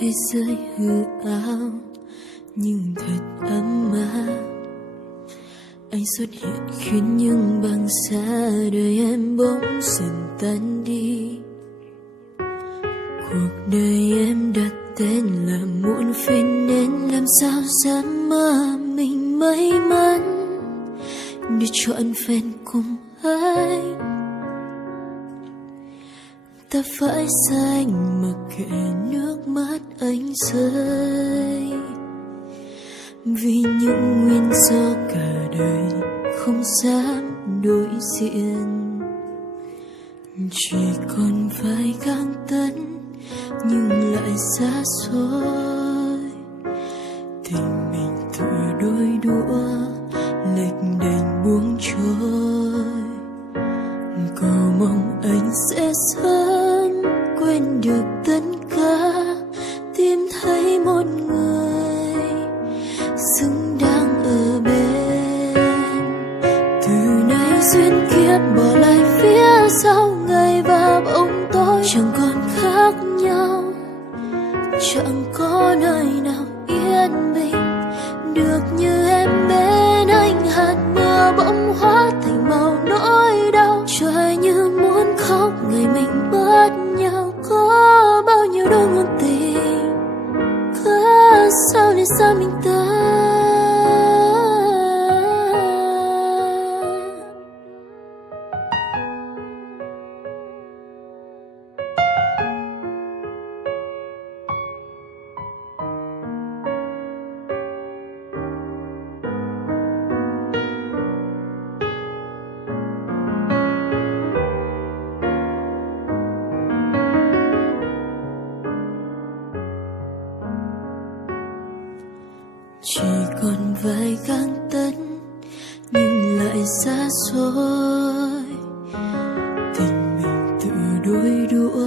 thế giới hư ảo nhưng thật ấm áp. Anh xuất hiện khiến những băng xa đời em bỗng dần tan đi. Cuộc đời em đặt tên là muộn phiền, nên làm sao dám mơ mình may mắn được trọn vẹn cùng anh. Ta phải xanh mặc kệ nước mắt anh rơi, vì những nguyên do cả đời không dám đối diện. Chỉ còn vài gang tấc nhưng lại xa xôi, tình mình tự đôi đũa lệch đành buông trôi. Cầu mong anh sẽ sớm quên được tất cả, tìm thấy một người xứng đáng ở bên. Từ nay duyên kiếp bỏ lại phía sau, ngày và bóng tối chẳng còn khác nhau. Chẳng có nơi nào yên bình được như em bên anh. Hạt mưa bỗng hóa thành màu nỗi đau, trời như muốn khóc ngày mình mất nhau. Có bao nhiêu đôi ngôn tình, cớ sao để xa mình ta. Chỉ còn vài gang tấc nhưng lại xa xôi, tình mình tự đôi đũa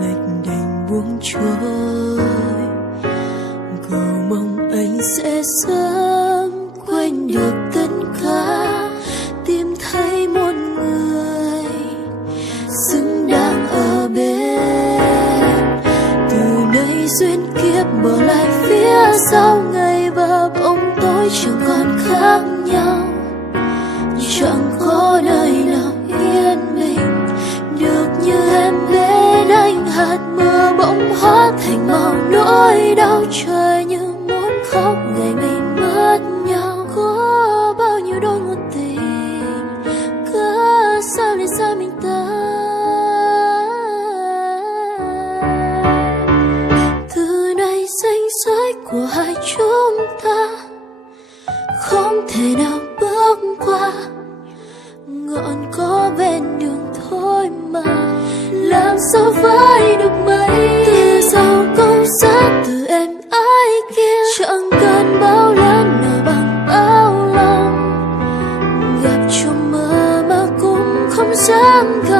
lệch đành buông trôi. Cầu mong anh sẽ sớm quên được tất cả, tìm thấy một người xứng đáng ở bên. Từ nay duyên kiếp bỏ lại phía sau, ngày và bóng tối chẳng còn khác nhau. Chẳng có nơi nào yên bình được như em bên anh. Hạt mưa bỗng hóa thành màu nỗi đau, trời như muốn khóc ngày mình mất nhau. Có bao nhiêu đôi ngôn tình, cớ sao để xa mình ta. Từ nay ranh giới của hai chúng ta không thể nào bước qua. Ngọn có bên đường thôi mà, làm sao với được mấy. Từ sau câu sát từ em ai kia, chẳng cần bao lần nào bằng bao lòng. Gặp trong mơ mà cũng không dám gặp.